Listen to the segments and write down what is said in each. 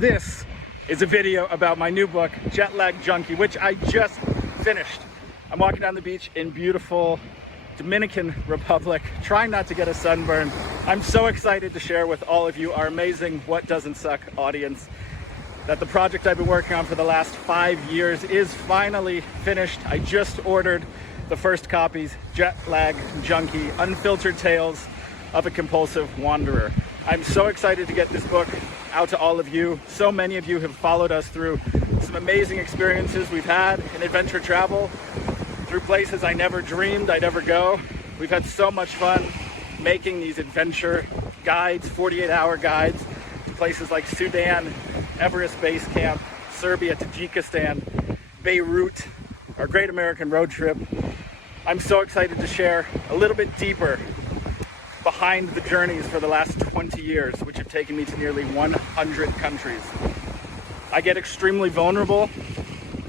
This is a video about my new book, Lag Junkie, which I just finished. I'm walking down the beach in beautiful Dominican Republic, trying not to get a sunburn. I'm so excited to share with all of you, our amazing What Doesn't Suck audience, that the project I've been working on for the last 5 years is finally finished. I just ordered the first copies, Lag Junkie, Unfiltered Tales of a Compulsive Wanderer. I'm so excited to get this book out to all of you. So many of you have followed us through some amazing experiences we've had in adventure travel, through places I never dreamed I'd ever go. We've had so much fun making these adventure guides, 48-hour guides, to places like Sudan, Everest Base Camp, Serbia, Tajikistan, Beirut, our Great American Road Trip. I'm so excited to share a little bit deeper behind the journeys for the last 20 years, which have taken me to nearly 100 countries. I get extremely vulnerable.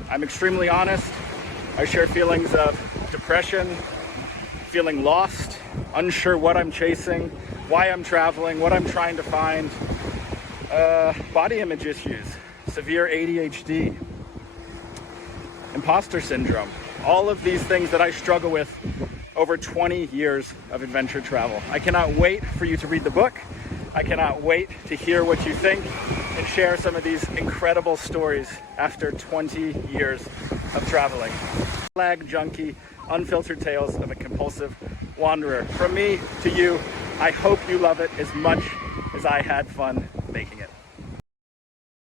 I'm extremely honest. I share feelings of depression, feeling lost, unsure what I'm chasing, why I'm traveling, what I'm trying to find, body image issues, severe ADHD, imposter syndrome, all of these things that I struggle with over 20 years of adventure travel. I cannot wait for you to read the book. I cannot wait to hear what you think and share some of these incredible stories after 20 years of traveling. Lag Junkie, Unfiltered Tales of a Compulsive Wanderer. From me to you, I hope you love it as much as I had fun making it.